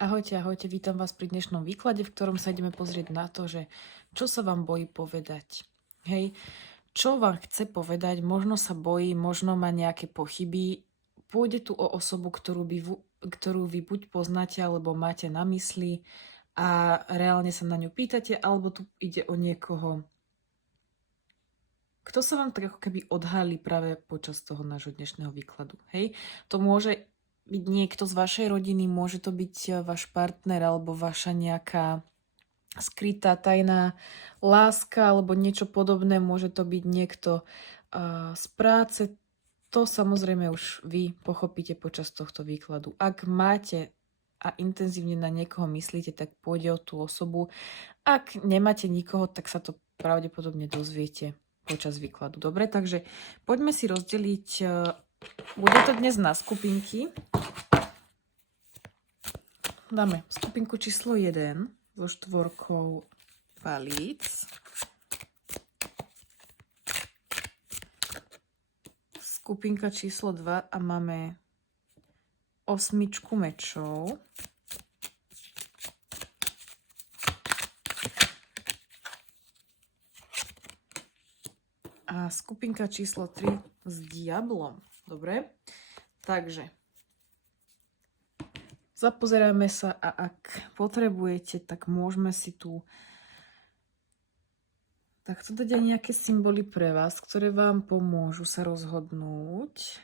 Ahojte, ahojte, vítam vás pri dnešnom výklade, v ktorom sa ideme pozrieť na to, že čo sa vám bojí povedať. Hej, čo vám chce povedať, možno sa bojí, možno má nejaké pochyby. Pôjde tu o osobu, ktorú vy buď poznáte, alebo máte na mysli a reálne sa na ňu pýtate, alebo tu ide o niekoho, kto sa vám tak ako keby odhalí práve počas toho nášho dnešného výkladu. Hej, to môže byť niekto z vašej rodiny, môže to byť váš partner alebo vaša nejaká skrytá tajná láska alebo niečo podobné, môže to byť niekto z práce. To samozrejme už vy pochopíte počas tohto výkladu. Ak máte a intenzívne na niekoho myslíte, tak pôjde o tú osobu. Ak nemáte nikoho, tak sa to pravdepodobne dozviete počas výkladu. Dobre, takže poďme si rozdeliť. Bude to dnes na skupinky. Dáme skupinku číslo 1 so štvorkou palíc. Skupinka číslo 2 a máme 8 mečov. A skupinka číslo 3 s diablom. Dobre? Takže zapozeráme sa a ak potrebujete, tak môžeme si tu takto dať aj nejaké symboly pre vás, ktoré vám pomôžu sa rozhodnúť.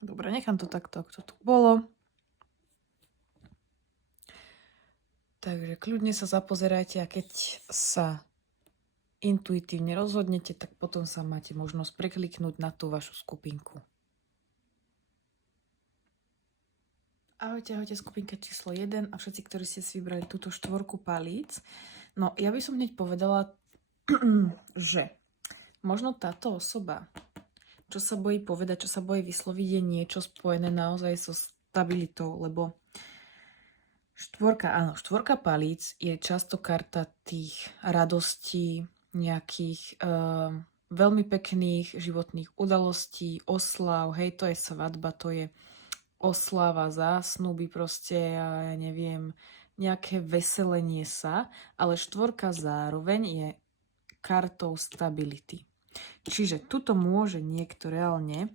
Dobre, nechám to takto, ako to tu bolo. Takže kľudne sa zapozerajte a keď sa intuitívne rozhodnete, tak potom sa máte možnosť prekliknúť na tú vašu skupinku. Ahojte, ahojte, skupinka číslo 1 a všetci, ktorí ste si vybrali túto štvorku palíc. No, ja by som hneď povedala, že možno táto osoba, čo sa bojí povedať, čo sa bojí vysloviť, je niečo spojené naozaj so stabilitou, lebo štvorka palíc je často karta tých radostí, nejakých veľmi pekných životných udalostí, oslav, hej, to je svadba, to je oslava, zásnuby, proste, ja neviem, nejaké veselenie sa, ale štvorka zároveň je kartou stability. Čiže tuto môže niekto reálne,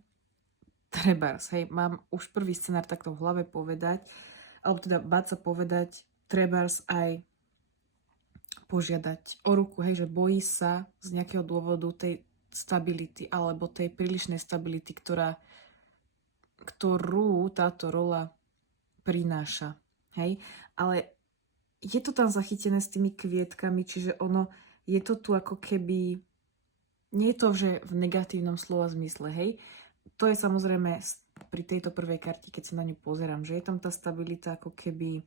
trebárs, hej, mám už prvý scenár takto v hlave povedať, alebo teda báť sa povedať, trebárs aj požiadať o ruku, hej, že bojí sa z nejakého dôvodu tej stability alebo tej prílišnej stability, ktorú táto rola prináša. Hej? Ale je to tam zachytené s tými kvietkami, čiže ono, je to tu ako keby, nie je to, že v negatívnom slova zmysle, hej? To je samozrejme pri tejto prvej karte, keď sa na ňu pozerám, že je tam tá stabilita ako keby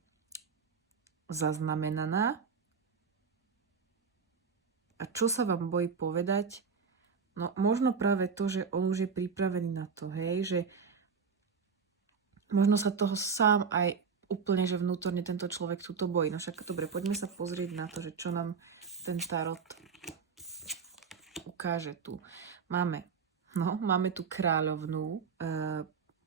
zaznamenaná. A čo sa vám bojí povedať? No možno práve to, že on už je pripravený na to, hej, že možno sa toho sám aj úplne, že vnútorne tento človek túto bojí. No však dobre, poďme sa pozrieť na to, že čo nám ten tarot ukáže tu. Máme tu kráľovnú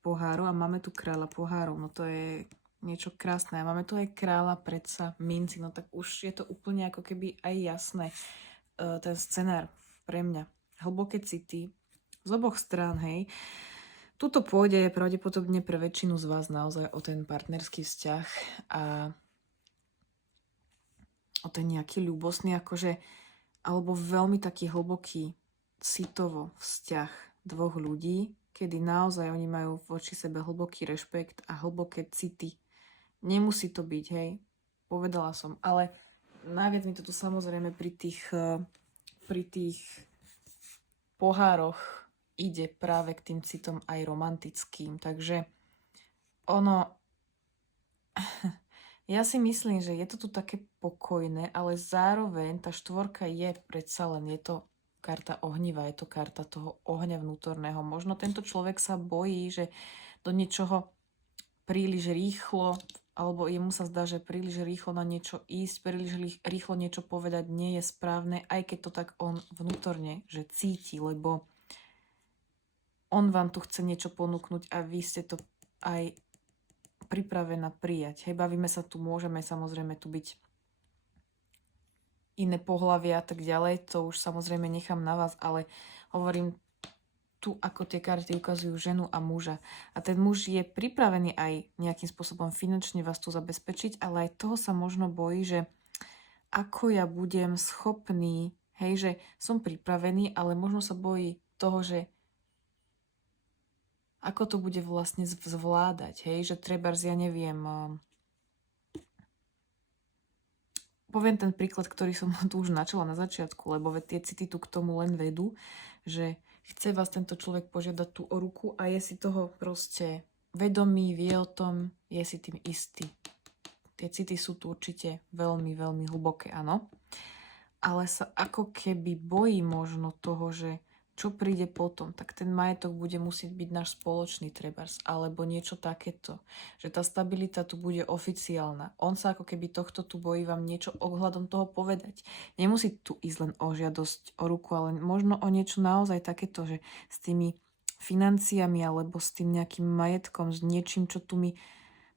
pohárov a máme tu kráľa pohárov. No to je niečo krásne. A máme tu aj kráľa predsa minci. No tak už je to úplne ako keby aj jasné. Ten scenár pre mňa. Hlboké city z oboch strán, hej. Tuto pôjde pravdepodobne pre väčšinu z vás naozaj o ten partnerský vzťah a o ten nejaký ľúbosný, akože, alebo veľmi taký hlboký citovo vzťah dvoch ľudí, kedy naozaj oni majú voči sebe hlboký rešpekt a hlboké city. Nemusí to byť, hej, povedala som, ale najviac mi to tu samozrejme pri tých pohároch ide práve k tým citom aj romantickým. Takže ono, ja si myslím, že je to tu také pokojné, ale zároveň tá štvorka je predsa len, je to karta ohniva, je to karta toho ohňa vnútorného. Možno tento človek sa bojí, že do niečoho príliš rýchlo, alebo jemu sa zdá, že príliš rýchlo na niečo ísť, príliš rýchlo niečo povedať nie je správne, aj keď to tak on vnútorne, že cíti, lebo on vám tu chce niečo ponúknuť a vy ste to aj pripravená prijať. Hej, bavíme sa tu, môžeme samozrejme tu byť iné pohlavia a tak ďalej, to už samozrejme nechám na vás, ale hovorím tu, ako tie karty ukazujú ženu a muža. A ten muž je pripravený aj nejakým spôsobom finančne vás tu zabezpečiť, ale aj toho sa možno bojí, že ako ja budem schopný, hej, že som pripravený, ale možno sa bojí toho, že ako to bude vlastne zvládať, hej, že trebárs, ja neviem, poviem ten príklad, ktorý som tu už načala na začiatku, lebo tie city tu k tomu len vedú, že chce vás tento človek požiadať tu o ruku a je si toho proste vedomý, vie o tom, je si tým istý. Tie city sú tu určite veľmi, veľmi hlboké, áno. Ale sa ako keby bojí možno toho, že čo príde potom, tak ten majetok bude musieť byť náš spoločný trebárs, alebo niečo takéto. Že tá stabilita tu bude oficiálna. On sa ako keby tohto tu bojí vám niečo ohľadom toho povedať. Nemusí tu ísť len o žiadosť o ruku, ale možno o niečo naozaj takéto, že s tými financiami alebo s tým nejakým majetkom, s niečím, čo tu my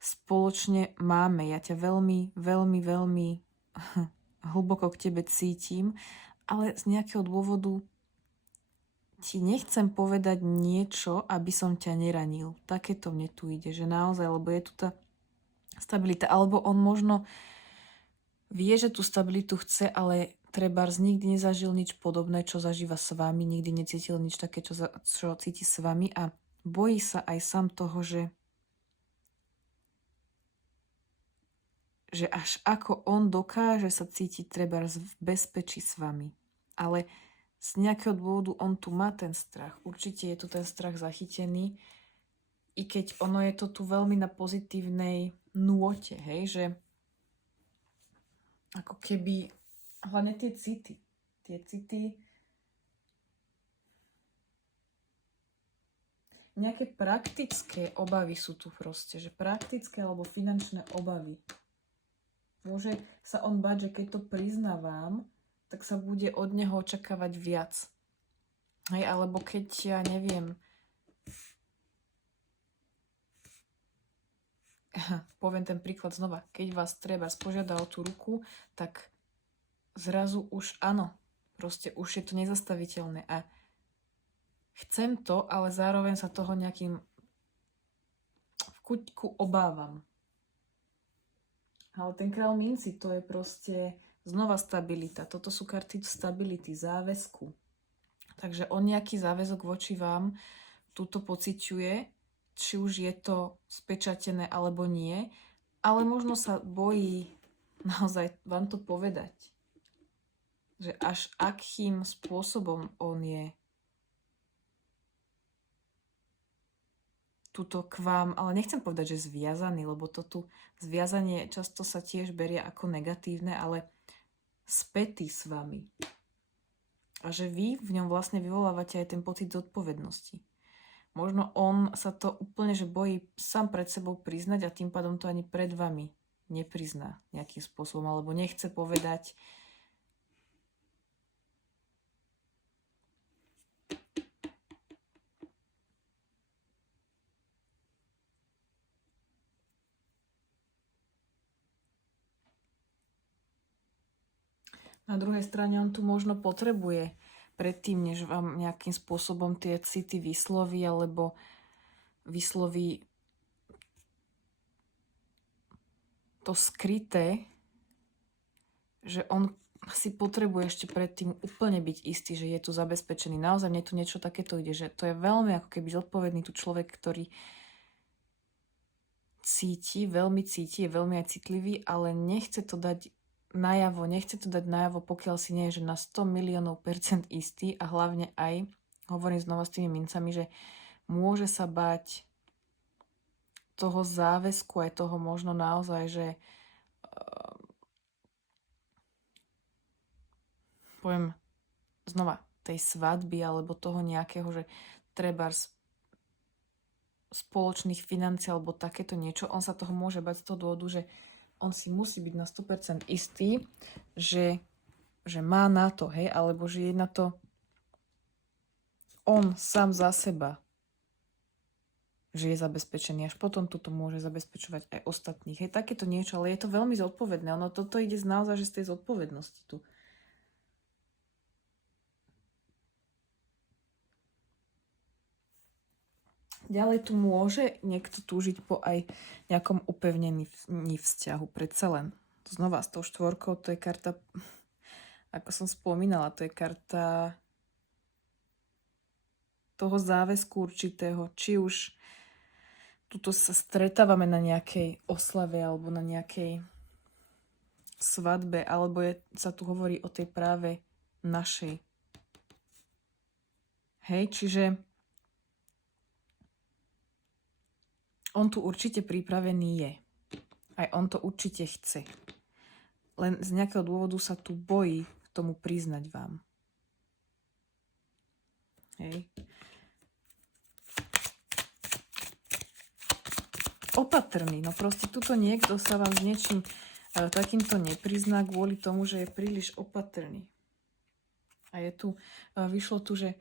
spoločne máme. Ja ťa veľmi, veľmi, veľmi hlboko k tebe cítim, ale z nejakého dôvodu ti nechcem povedať niečo, aby som ťa neranil. Takéto mne tu ide, že naozaj, lebo je tu tá stabilita. Alebo on možno vie, že tú stabilitu chce, ale trebárs nikdy nezažil nič podobné, čo zažíva s vami, nikdy necítil nič také, čo cíti s vami a bojí sa aj sám toho, že až ako on dokáže sa cítiť trebárs v bezpečí s vami. Ale z nejakého dôvodu on tu má ten strach. Určite je tu ten strach zachytený, i keď ono je to tu veľmi na pozitívnej nôte, hej, že ako keby, hlavne tie city, nejaké praktické obavy sú tu proste, že praktické alebo finančné obavy. Môže sa on báť, že keď to prizná vám, tak sa bude od neho očakávať viac. Hej, alebo keď, ja neviem, poviem ten príklad znova, keď vás treba požiada o tú ruku, tak zrazu už áno, proste už je to nezastaviteľné a chcem to, ale zároveň sa toho nejakým v kuťku obávam. Ale ten král minci, to je proste znova stabilita. Toto sú karty stability, záväzku. Takže on nejaký záväzok voči vám túto pociťuje, či už je to spečatené alebo nie, ale možno sa bojí naozaj vám to povedať. Že až akým spôsobom on je tuto k vám, ale nechcem povedať, že zviazaný, lebo to tu zviazanie často sa tiež berie ako negatívne, ale spätý s vami. A že vy v ňom vlastne vyvolávate aj ten pocit zodpovednosti. Možno on sa to úplne že bojí sám pred sebou priznať a tým pádom to ani pred vami neprizná nejakým spôsobom, alebo nechce povedať. Na druhej strane on tu možno potrebuje predtým, než vám nejakým spôsobom tie city vysloví alebo vysloví to skryté, že on si potrebuje ešte predtým úplne byť istý, že je tu zabezpečený. Naozaj mne tu niečo takéto ide, že to je veľmi ako keby zodpovedný tu človek, ktorý veľmi cíti, je veľmi aj citlivý, ale nechce to dať najavo, pokiaľ si nie je, že na 100 miliónov % istý a hlavne aj, hovorím znova s tými mincami, že môže sa bať toho záväzku, aj toho možno naozaj, že poviem znova, tej svadby alebo toho nejakého, že trebárs spoločných financií alebo takéto niečo, on sa toho môže bať z toho dôvodu, že on si musí byť na 100% istý, že má na to, hej, alebo že je na to on sám za seba že je zabezpečený. Až potom toto môže zabezpečovať aj ostatných. Hej, takéto niečo, ale je to veľmi zodpovedné. Ono toto ide naozaj, že z tej zodpovednosti tu. Ďalej tu môže niekto túžiť po aj nejakom upevnení vzťahu. Predsa len. Znova s tou štvorkou, to je karta, ako som spomínala, to je karta toho záväzku určitého. Či už tuto sa stretávame na nejakej oslave alebo na nejakej svadbe, alebo sa tu hovorí o tej práve našej. Hej, čiže on tu určite pripravený je. Aj on to určite chce. Len z nejakého dôvodu sa tu bojí k tomu priznať vám. Hej. Opatrný. No proste tuto niekto sa vám s niečím takýmto neprizná kvôli tomu, že je príliš opatrný. A je tu, vyšlo tu, že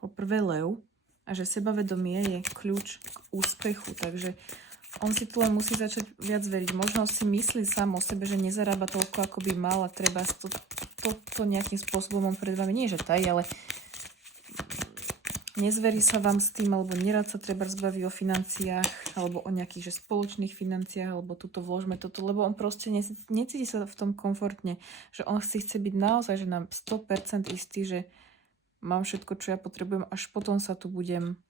poprvé lev, a že sebavedomie je kľúč k úspechu, takže on si tu len musí začať viac veriť. Možno si myslí sám o sebe, že nezarába toľko, ako by mal a treba to nejakým spôsobom on pred vami, nie že taj, ale nezverí sa vám s tým, alebo nerad sa treba zbaví o financiách, alebo o nejakých že spoločných financiách, alebo tuto vložme toto, lebo on proste necíti sa v tom komfortne, že on si chce byť naozaj, že nám 100% istý, že mám všetko, čo ja potrebujem, až potom sa tu budem,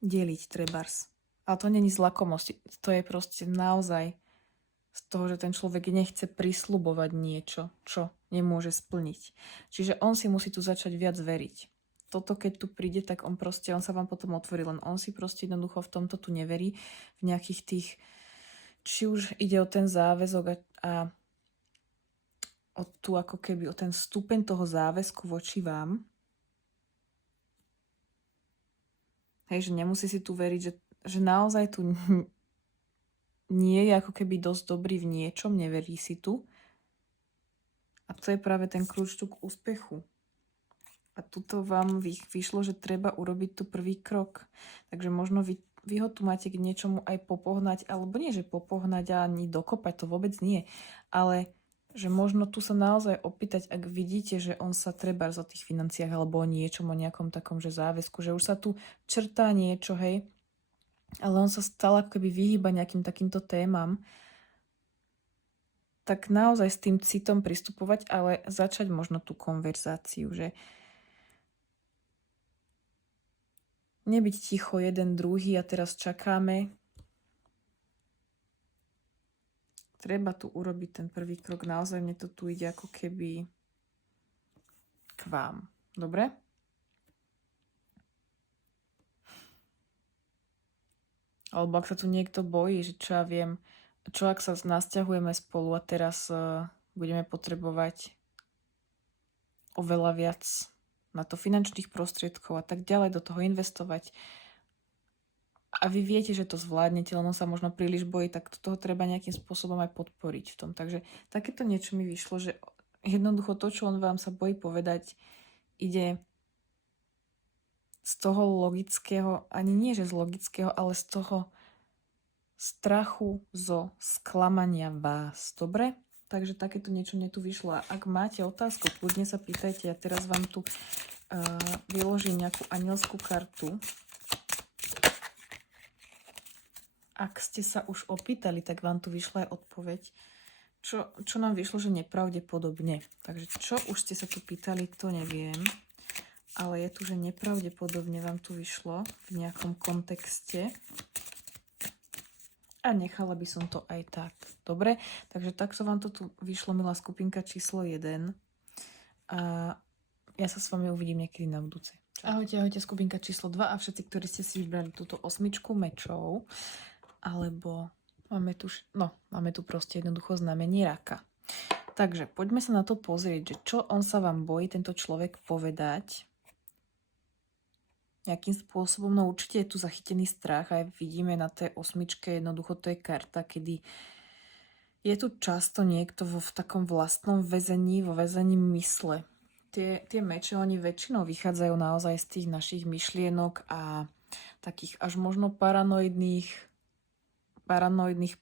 deliť trebárs. Ale to není z lakomosti, to je proste naozaj z toho, že ten človek nechce prisľubovať niečo, čo nemôže splniť. Čiže on si musí tu začať viac veriť. Toto, keď tu príde, tak on sa vám potom otvorí, len on si proste jednoducho v tomto tu neverí, v nejakých tých, či už ide o ten záväzok a o ten stupeň toho záväzku voči vám. Hej, že nemusí si tu veriť, že naozaj tu nie je ako keby dosť dobrý v niečom, neverí si tu. A to je práve ten kľúč tu k úspechu. A tuto vám vyšlo, že treba urobiť tu prvý krok. Takže možno vy ho tu máte k niečomu aj popohnať, alebo nie, že popohnať a ani dokopať, to vôbec nie. Ale že možno tu sa naozaj opýtať, ak vidíte, že on sa trebárs o tých financiách alebo o niečom, o nejakom takom, že záväzku, že už sa tu črtá niečo, hej, ale on sa stále ako keby vyhýba nejakým takýmto témam, tak naozaj s tým citom pristupovať, ale začať možno tú konverzáciu, že nebyť ticho jeden druhý a teraz čakáme. Treba tu urobiť ten prvý krok. Naozaj mne to tu ide ako keby k vám. Dobre? Alebo ak sa tu niekto bojí, že čo ja viem, čo ak sa nasťahujeme spolu a teraz budeme potrebovať oveľa viac na to finančných prostriedkov a tak ďalej, do toho investovať. A vy viete, že to zvládnete, len on sa možno príliš bojí, tak toho treba nejakým spôsobom aj podporiť v tom. Takže takéto niečo mi vyšlo, že jednoducho to, čo on vám sa bojí povedať, ide z toho logického, ani nie že z logického, ale z toho strachu zo sklamania vás. Dobre? Takže takéto niečo mne tu vyšlo. A ak máte otázku, kľudne sa pýtajte. Ja teraz vám tu vyložím nejakú anielskú kartu. Ak ste sa už opýtali, tak vám tu vyšla aj odpoveď. Čo nám vyšlo, že nepravdepodobne. Takže čo už ste sa tu pýtali, to neviem. Ale je tu, že nepravdepodobne vám tu vyšlo v nejakom kontexte. A nechala by som to aj tak. Dobre? Takže takto vám to tu vyšlo, milá skupinka číslo 1. A ja sa s vami uvidím niekedy na budúce. Ahojte, skupinka číslo 2 a všetci, ktorí ste si vybrali túto 8 mečov. Alebo máme tu proste jednoducho znamenie raka. Takže poďme sa na to pozrieť, že čo on sa vám bojí, tento človek, povedať nejakým spôsobom. No určite je tu zachytený strach, aj vidíme na tej 8, jednoducho to je karta, kedy je tu často niekto v takom vlastnom väzení, vo väzení mysle. tie meče, oni väčšinou vychádzajú naozaj z tých našich myšlienok a takých až možno paranoidných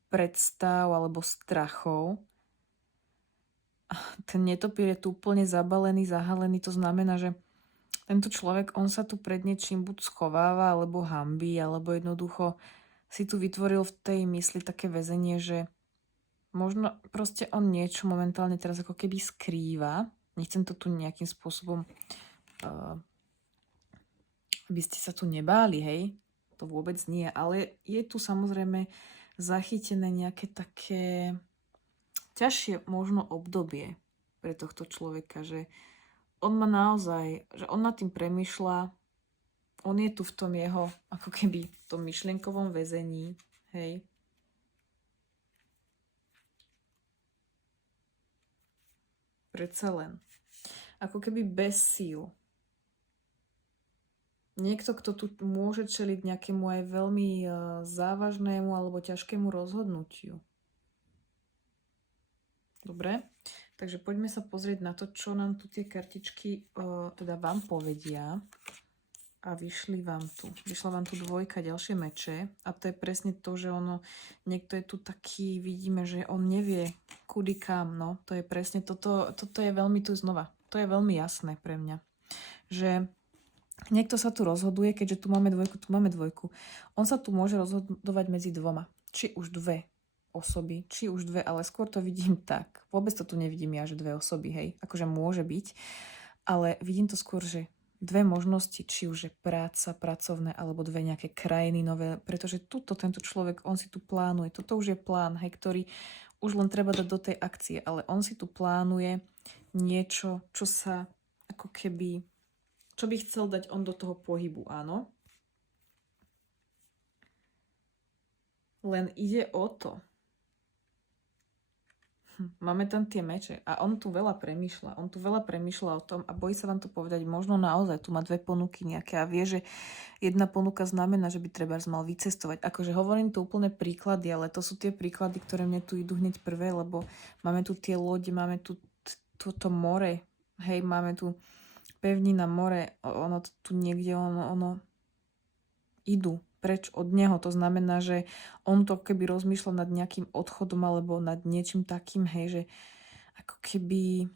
predstav alebo strachov. Ten netopír je tu úplne zabalený, zahalený, to znamená, že tento človek, on sa tu pred niečím buď schováva, alebo hanbí, alebo jednoducho si tu vytvoril v tej mysli také väzenie, že možno proste on niečo momentálne teraz ako keby skrýva. Nechcem to tu nejakým spôsobom, aby ste sa tu nebáli, hej? To vôbec nie, ale je tu samozrejme zachytené nejaké také ťažšie možno obdobie pre tohto človeka, že on má naozaj, že on nad tým premýšľa, on je tu v tom jeho, ako keby v tom myšlienkovom väzení, hej. Predsa len. Ako keby bez síl. Niekto, kto tu môže čeliť nejakému aj veľmi závažnému alebo ťažkému rozhodnutiu. Dobre, takže poďme sa pozrieť na to, čo nám tu tie kartičky teda vám povedia. A vyšla vám tu dvojka, ďalšie meče. A to je presne to, že niekto je tu taký, vidíme, že on nevie kudy kam, no. To je presne toto je veľmi tu znova. To je veľmi jasné pre mňa. Že niekto sa tu rozhoduje, keďže tu máme dvojku. On sa tu môže rozhodovať medzi dvoma. Či už dve osoby, ale skôr to vidím tak. Vôbec to tu nevidím ja, že dve osoby, hej. Akože môže byť, ale vidím to skôr, že dve možnosti, či už je práca, pracovné, alebo dve nejaké krajiny nové, pretože tento človek, on si tu plánuje, toto už je plán, hej, ktorý už len treba dať do tej akcie, ale on si tu plánuje niečo, čo sa ako keby, čo by chcel dať on do toho pohybu, áno. Len ide o to, máme tam tie meče a on tu veľa premýšľa o tom a bojí sa vám to povedať, možno naozaj tu má dve ponuky nejaké a vie, že jedna ponuka znamená, že by trebárs mal vycestovať. Akože hovorím tu úplne príklady, ale to sú tie príklady, ktoré mne tu idú hneď prvé, lebo máme tu tie lode, máme tu toto more, hej, máme tu pevnina, more, ono tu niekde, ono idú preč od neho. To znamená, že on to keby rozmýšľal nad nejakým odchodom alebo nad niečím takým, hej, že ako keby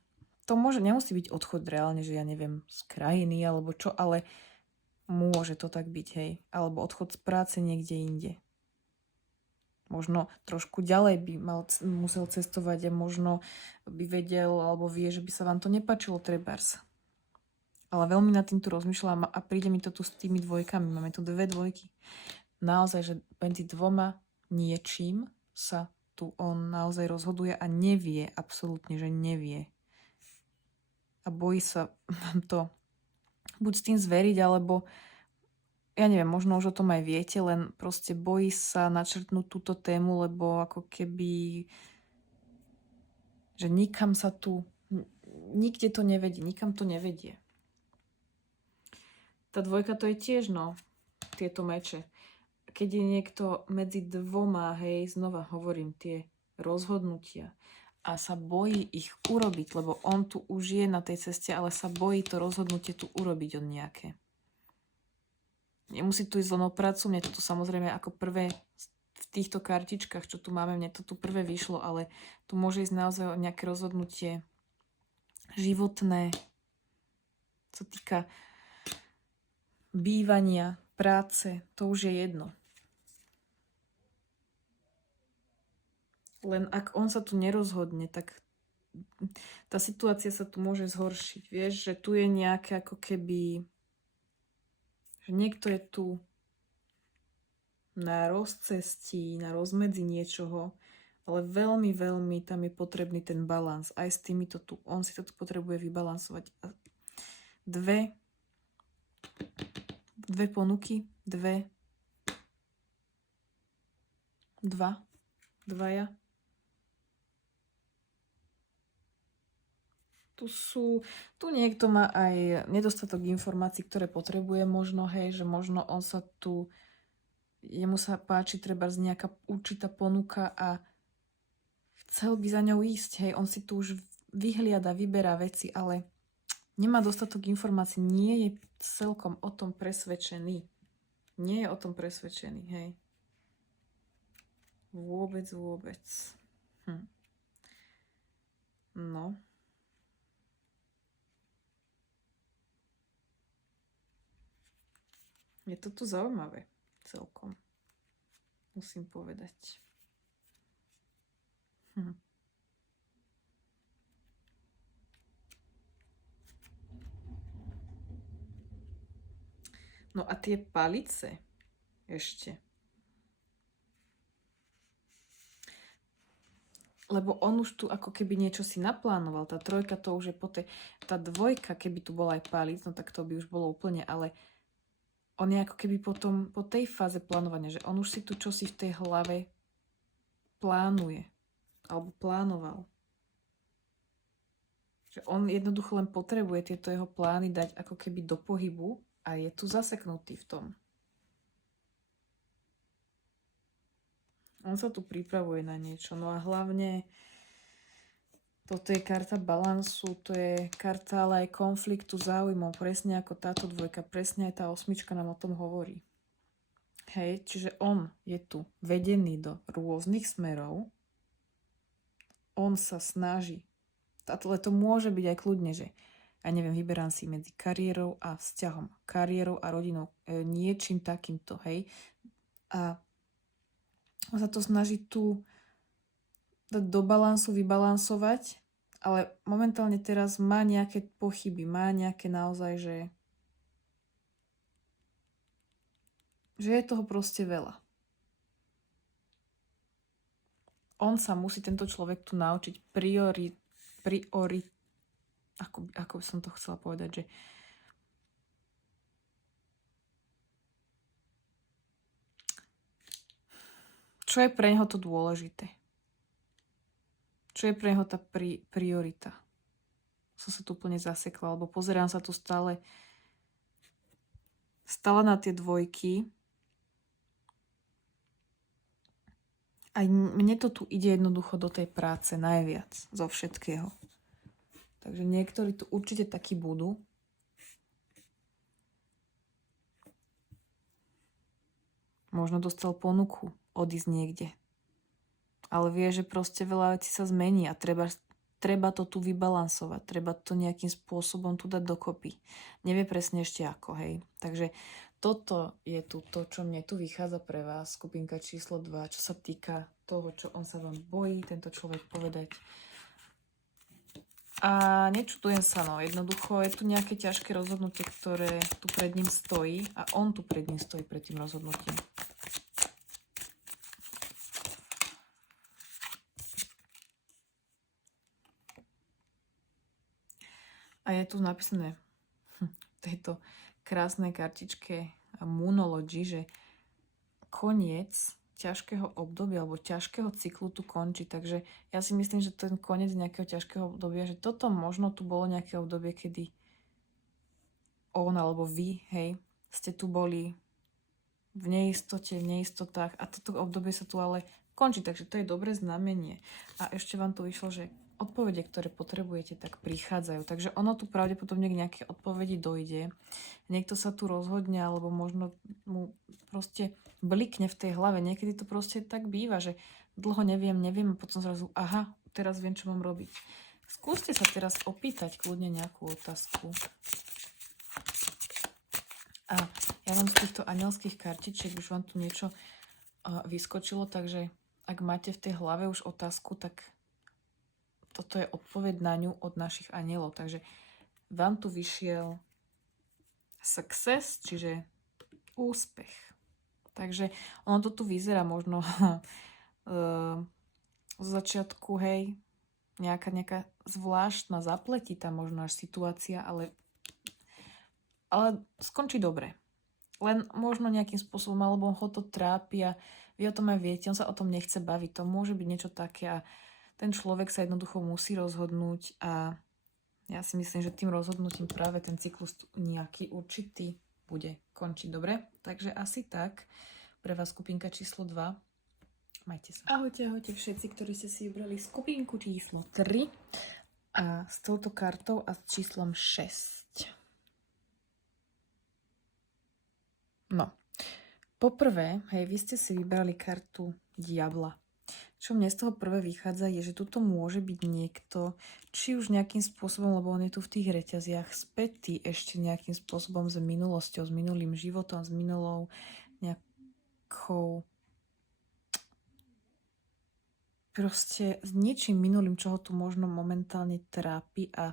to nemusí byť odchod reálne, že ja neviem, z krajiny alebo čo, ale môže to tak byť, hej, alebo odchod z práce niekde inde. Možno trošku ďalej by musel cestovať a možno by vedel alebo vie, že by sa vám to nepáčilo trebárs. Ale veľmi nad tým tu rozmýšľam a príde mi to tu s tými dvojkami. Máme tu dve dvojky. Naozaj, že medzi dvoma niečím sa tu on naozaj rozhoduje a nevie, absolútne, že nevie. A bojí sa vám to buď s tým zveriť, alebo ja neviem, možno už o tom aj viete, len proste bojí sa načrtnúť túto tému, lebo ako keby, že nikam sa tu, nikde to nevedie, nikam to nevedie. Tá dvojka to je tiež, no, tieto meče. Keď je niekto medzi dvoma, hej, znova hovorím, tie rozhodnutia a sa bojí ich urobiť, lebo on tu už je na tej ceste, ale sa bojí to rozhodnutie tu urobiť on nejaké. Nemusí tu ísť len o prácu, mne to tu samozrejme ako prvé v týchto kartičkách, čo tu máme, mne to tu prvé vyšlo, ale tu môže ísť naozaj o nejaké rozhodnutie životné, co týka bývania, práce, to už je jedno. Len ak on sa tu nerozhodne, tak tá situácia sa tu môže zhoršiť. Vieš, že tu je nejaké ako keby, že niekto je tu na rozcestí, na rozmedzi niečoho, ale veľmi, veľmi tam je potrebný ten balans. Aj s týmito tu. On si to tu potrebuje vybalansovať. Dve ponuky, dvaja. Tu niekto má aj nedostatok informácií, ktoré potrebuje možno, hej, že možno on sa tu, jemu sa páči trebárs nejaká určitá ponuka a chcel by za ňou ísť, hej, on si tu už vyhliada, vyberá veci, ale Nemá dostatok informácií, nie je celkom o tom presvedčený. Nie je o tom presvedčený, hej. Vôbec. No. Je to tu zaujímavé celkom. Musím povedať. No a tie palice ešte. Lebo on už tu ako keby niečo si naplánoval. Tá trojka to už je po tej... Tá dvojka, keby tu bola aj palic, no tak to by už bolo úplne, ale on je ako keby po tej fáze plánovania, že on už si tu čosi v tej hlave plánuje. Alebo plánoval. Že on jednoducho len potrebuje tieto jeho plány dať ako keby do pohybu a je tu zaseknutý v tom. On sa tu pripravuje na niečo. No a hlavne toto je karta balansu, to je karta ale aj konfliktu záujmov, presne ako táto dvojka, presne aj tá osmička nám o tom hovorí. Hej, čiže on je tu vedený do rôznych smerov, on sa snaží, ale to môže byť aj kľudne, že ja neviem, vyberám si medzi kariérou a vzťahom, kariérou a rodinou, niečím takýmto, hej. A on sa to snaží tu dať do balansu, vybalansovať, ale momentálne teraz má nejaké pochyby, má nejaké naozaj, že je toho proste veľa. On sa musí, tento človek tu naučiť ako by som to chcela povedať, že čo je pre neho to dôležité? Čo je pre neho tá priorita? Som sa tu úplne zasekla, lebo pozerám sa tu stále na tie dvojky. A mne to tu ide jednoducho do tej práce najviac zo všetkého. Takže niektorí tu určite takí budú. Možno dostal ponuku odísť niekde. Ale vie, že proste veľa vecí sa zmení a treba to tu vybalansovať. Treba to nejakým spôsobom tu dať dokopy. Nevie presne ešte ako, hej. Takže toto je tu to, čo mne tu vychádza pre vás, skupinka číslo 2, čo sa týka toho, čo on sa vám bojí, tento človek povedať. A nečudujem sa, no. Jednoducho je tu nejaké ťažké rozhodnutie, ktoré tu pred ním stojí a on tu pred ním stojí pred tým rozhodnutím. A je tu napísané v tejto krásnej kartičke Moonology, že koniec ťažkého obdobia alebo ťažkého cyklu tu končí. Takže ja si myslím, že ten koniec nejakého ťažkého obdobia, že toto možno tu bolo nejaké obdobie, kedy on alebo vy, hej, ste tu boli v neistote, v neistotách a toto obdobie sa tu ale končí, takže to je dobré znamenie. A ešte vám tu vyšlo, že odpovede, ktoré potrebujete, tak prichádzajú. Takže ono tu pravdepodobne k nejakej odpovedi dojde. Niekto sa tu rozhodne, alebo možno mu proste blikne v tej hlave. Niekedy to proste tak býva, že dlho neviem a potom zrazu, aha, teraz viem, čo mám robiť. Skúste sa teraz opýtať kľudne nejakú otázku. A ja vám z týchto anielských kartičiek už vám tu niečo vyskočilo, takže ak máte v tej hlave už otázku, tak toto je odpoveď na ňu od našich anielov. Takže vám tu vyšiel success, čiže úspech. Takže ono to tu vyzerá možno zo začiatku, hej, nejaká zvláštna zapletitá možno až situácia, ale skončí dobre. Len možno nejakým spôsobom, alebo ho to trápi a vy o tom aj viete, on sa o tom nechce baviť. To môže byť niečo také a ten človek sa jednoducho musí rozhodnúť a ja si myslím, že tým rozhodnutím práve ten cyklus nejaký určitý bude končiť. Dobre? Takže asi tak. Pre vás skupinka číslo 2. Majte sa. Ahojte všetci, ktorí ste si vybrali skupinku číslo 3. A s touto kartou a s číslom 6. No. Poprvé, hej, vy ste si vybrali kartu diabla. Čo mne z toho prvé vychádza, je, že tuto môže byť niekto, či už nejakým spôsobom, lebo on je tu v tých reťaziach spätý ešte nejakým spôsobom s minulosťou, s minulým životom, s minulou nejakou proste s niečím minulým, čo ho tu možno momentálne trápi a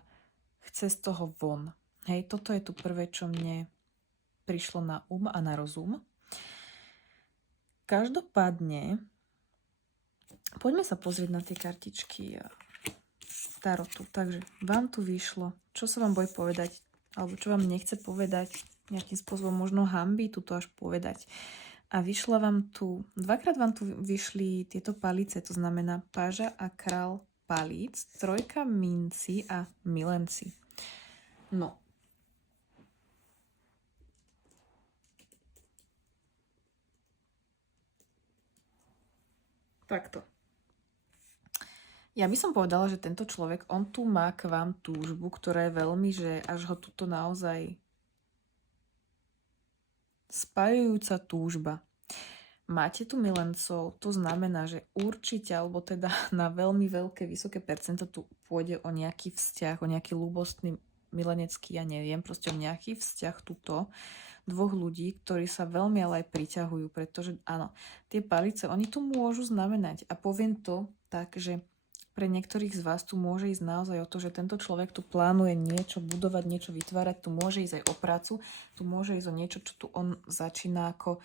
chce z toho von. Hej, toto je tu prvé, čo mne prišlo na a na rozum. Každopádne, poďme sa pozrieť na tie kartičky tarotu. Takže vám tu vyšlo, čo sa vám bojí povedať, alebo čo vám nechce povedať, nejakým spôsobom možno hanbí tu až povedať. A vyšla vám tu, dvakrát vám tu vyšli tieto palice, to znamená páža a král palíc, trojka minci a milenci. No. Takto. Ja by som povedala, že tento človek, on tu má k vám túžbu, ktorá je veľmi, že až ho tuto naozaj spájajúca túžba. Máte tu milencov, to znamená, že určite, alebo teda na veľmi veľké, vysoké percento tu pôjde o nejaký vzťah, o nejaký ľúbostný, milenecký, ja neviem, proste o nejaký vzťah tuto dvoch ľudí, ktorí sa veľmi ale aj priťahujú, pretože áno, tie palice, oni tu môžu znamenať a poviem to tak, že pre niektorých z vás tu môže ísť naozaj o to, že tento človek tu plánuje niečo budovať, niečo vytvárať, tu môže ísť aj o prácu, tu môže ísť o niečo, čo tu on začína ako,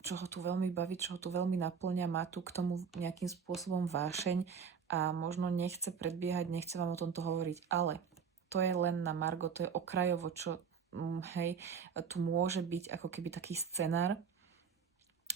čo ho tu veľmi baví, čo ho tu veľmi naplňa, má tu k tomu nejakým spôsobom vášeň a možno nechce predbiehať, nechce vám o tomto hovoriť, ale to je len na margo, to je okrajovo, čo hej, tu môže byť ako keby taký scenár.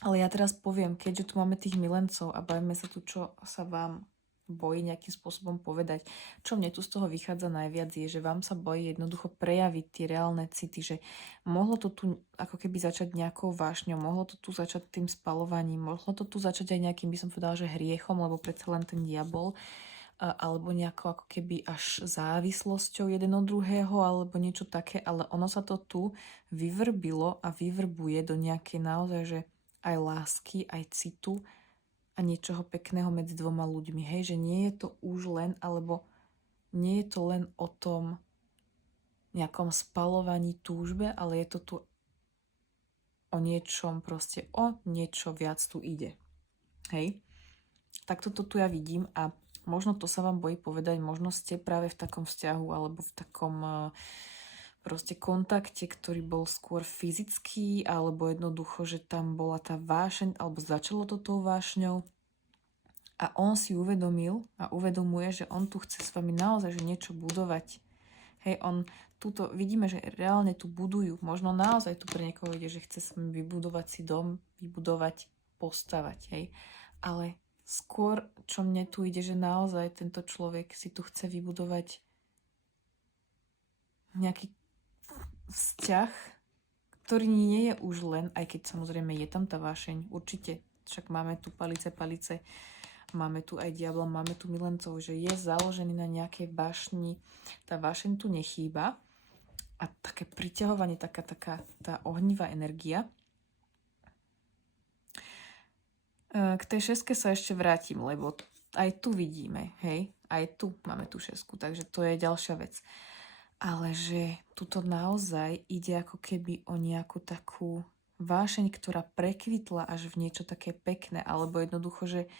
Ale ja teraz poviem, keďže tu máme tých milencov a bavíme sa tu, čo sa vám bojí nejakým spôsobom povedať. Čo mne tu z toho vychádza najviac je, že vám sa bojí jednoducho prejaviť tie reálne city, že mohlo to tu ako keby začať nejakou vášňou, mohlo to tu začať tým spalovaním, mohlo to tu začať aj nejakým, by som povedala, že hriechom, lebo predsa len ten diabol, alebo nejakou ako keby až závislosťou jeden od druhého, alebo niečo také, ale ono sa to tu vyvrbilo a vyvrbuje do nejakej naozaj, že aj lásky, aj citu a niečoho pekného medzi dvoma ľuďmi. Hej, že nie je to už len, alebo nie je to len o tom nejakom spalovaní túžbe, ale je to tu o niečom proste, o niečo viac tu ide. Hej, tak toto tu ja vidím a možno to sa vám bojí povedať, možno ste práve v takom vzťahu alebo v takom proste kontakte, ktorý bol skôr fyzický, alebo jednoducho, že tam bola tá vášeň, alebo začalo to tou vášňou a on si uvedomil a uvedomuje, že on tu chce s vami naozaj že niečo budovať. Hej, on tuto vidíme, že reálne tu budujú. Možno naozaj tu pre niekoho ide, že chce s vami vybudovať si dom, vybudovať, postavať, hej. Ale skôr, čo mne tu ide, že naozaj tento človek si tu chce vybudovať nejaký vzťah, ktorý nie je už len, aj keď samozrejme je tam tá vášeň, určite, však máme tu palice, máme tu aj diabla, máme tu milencov, že je založený na nejakej vášni, tá vášeň tu nechýba a také priťahovanie, taká tá ohnivá energia. K tej šeske sa ešte vrátim, lebo aj tu vidíme, hej, aj tu máme tú šesku, takže to je ďalšia vec. Ale že tuto naozaj ide ako keby o nejakú takú vášeň, ktorá prekvitla až v niečo také pekné, alebo jednoducho, že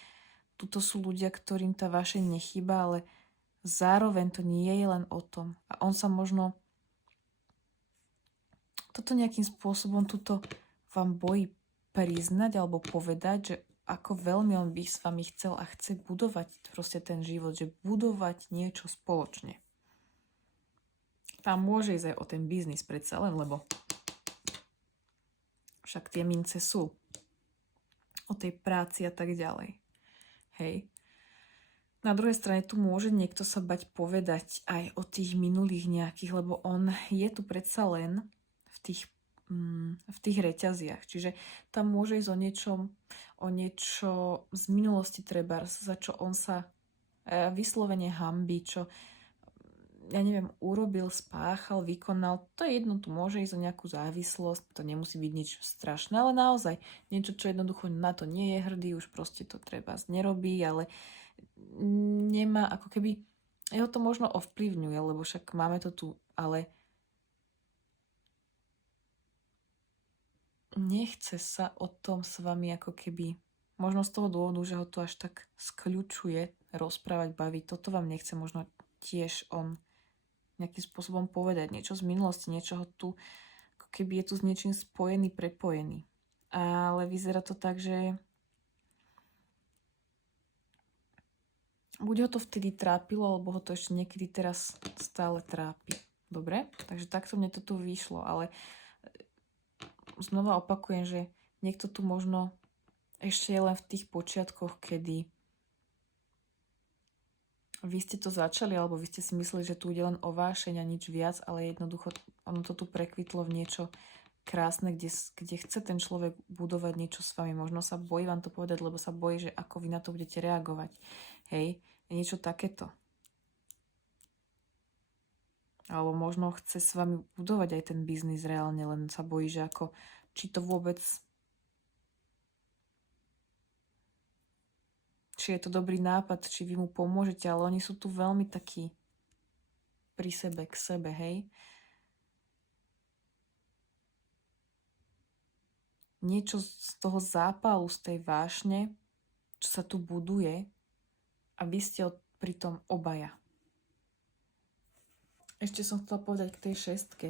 tuto sú ľudia, ktorým tá vášeň nechýba, ale zároveň to nie je len o tom. A on sa možno toto nejakým spôsobom tuto vám bojí priznať alebo povedať, že ako veľmi on by s vami chcel a chce budovať proste ten život, že budovať niečo spoločne. Tam môže ísť aj o ten biznis predsa len, lebo však tie mince sú o tej práci a tak ďalej. Hej. Na druhej strane tu môže niekto sa bať povedať aj o tých minulých nejakých, lebo on je tu predsa len v tých reťaziach. Čiže tam môže ísť o niečo z minulosti treba, za čo on sa vyslovene hanbí, čo ja neviem, urobil, spáchal, vykonal, to je jedno, tu môže ísť o nejakú závislosť, to nemusí byť nič strašné, ale naozaj niečo, čo jednoducho na to nie je hrdý, už proste to treba nerobí, ale nemá ako keby, jeho to možno ovplyvňuje, lebo však máme to tu, ale nechce sa o tom s vami ako keby, možno z toho dôvodu, že ho to až tak skľučuje, rozprávať, baviť, toto vám nechce možno tiež on nejakým spôsobom povedať, niečo z minulosti, niečoho tu, ako keby je tu s niečím spojený, prepojený. Ale vyzerá to tak, že buď ho to vtedy trápilo, alebo ho to ešte niekedy teraz stále trápi. Dobre? Takže takto mne to tu vyšlo, ale znova opakujem, že niekto tu možno ešte je len v tých počiatkoch, kedy vy ste to začali, alebo vy ste si mysleli, že tu ide len o vášeň a nič viac, ale jednoducho ono to tu prekvitlo v niečo krásne, kde chce ten človek budovať niečo s vami. Možno sa bojí vám to povedať, lebo sa bojí, že ako vy na to budete reagovať. Hej, niečo takéto. Alebo možno chce s vami budovať aj ten biznis reálne, len sa bojí, že ako, či to vôbec, či je to dobrý nápad, či vy mu pomôžete, ale oni sú tu veľmi takí pri sebe, k sebe, hej. Niečo z toho zápalu, z tej vášne, čo sa tu buduje, a vy ste pri tom obaja. Ešte som chcela povedať k tej šestke.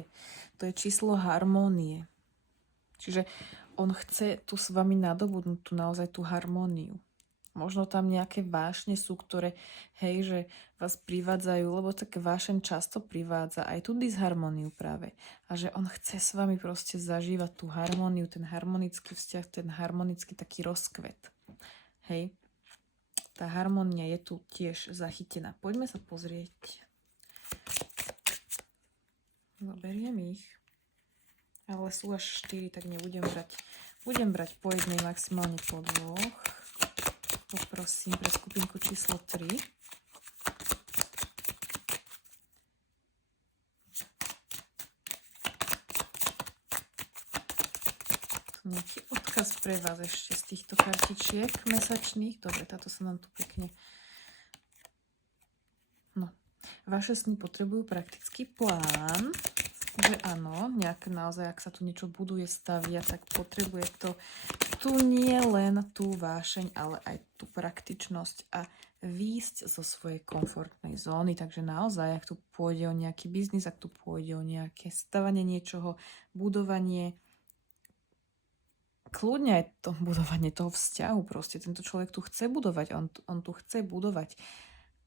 To je číslo harmónie. Čiže on chce tu s vami nadobudnúť tu naozaj tú harmóniu. Možno tam nejaké vášne sú, ktoré, hej, že vás privádzajú, lebo tak vášeň často privádza aj tú disharmóniu práve. A že on chce s vami proste zažívať tú harmóniu, ten harmonický vzťah, ten harmonický taký rozkvet. Hej. Tá harmónia je tu tiež zachytená. Poďme sa pozrieť. Zoberiem ich. Ale sú až 4, tak nebudem brať. Budem brať po jednej, maximálne po 2. Poprosím pre skupinku číslo 3. Tu nejaký odkaz pre vás ešte z týchto kartičiek mesačných. Dobre, táto sa nám tu pekne... No, vaše sny potrebujú praktický plán. Že áno, nejak naozaj, ak sa tu niečo buduje, stavia, tak potrebuje to tu nie len tú vášeň, ale aj tú praktičnosť a výjsť zo svojej komfortnej zóny. Takže naozaj, ak tu pôjde o nejaký biznis, ak tu pôjde o nejaké stavanie niečoho, budovanie, kľudne aj to budovanie toho vzťahu. Proste tento človek tu chce budovať, on tu chce budovať.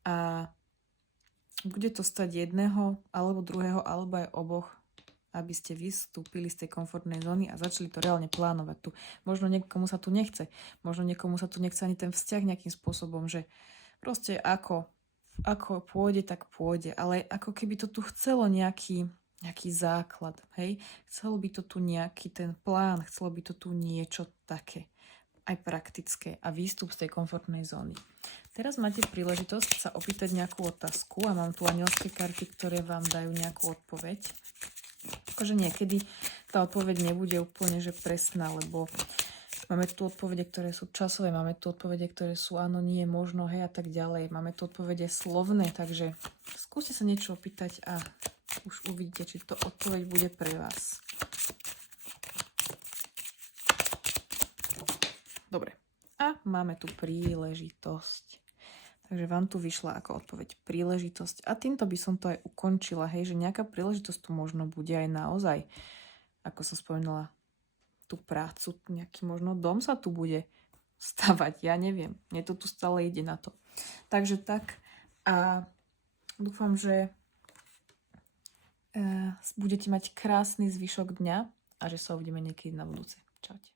A bude to stať jedného, alebo druhého, alebo aj oboch, aby ste vystúpili z tej komfortnej zóny a začali to reálne plánovať tu. Možno niekomu sa tu nechce. Možno niekomu sa tu nechce ani ten vzťah nejakým spôsobom, že proste ako pôjde, tak pôjde. Ale ako keby to tu chcelo nejaký základ, hej? Chcelo by to tu nejaký ten plán, chcelo by to tu niečo také aj praktické a výstup z tej komfortnej zóny. Teraz máte príležitosť sa opýtať nejakú otázku a mám tu anielské karty, ktoré vám dajú nejakú odpoveď. Akože niekedy tá odpoveď nebude úplne že presná, lebo máme tu odpovede, ktoré sú časové, máme tu odpovede, ktoré sú áno, nie, možno, hej a tak ďalej. Máme tu odpovede slovné, takže skúste sa niečo opýtať a už uvidíte, či to odpoveď bude pre vás. Dobre. A máme tu príležitosť. Takže vám tu vyšla ako odpoveď príležitosť. A týmto by som to aj ukončila, hej, že nejaká príležitosť tu možno bude aj naozaj, ako som spomínala, tú prácu, nejaký možno dom sa tu bude stavať, ja neviem. Mne to tu stále ide na to. Takže tak a dúfam, že budete mať krásny zvyšok dňa a že sa uvidíme niekedy na budúce. Čaute.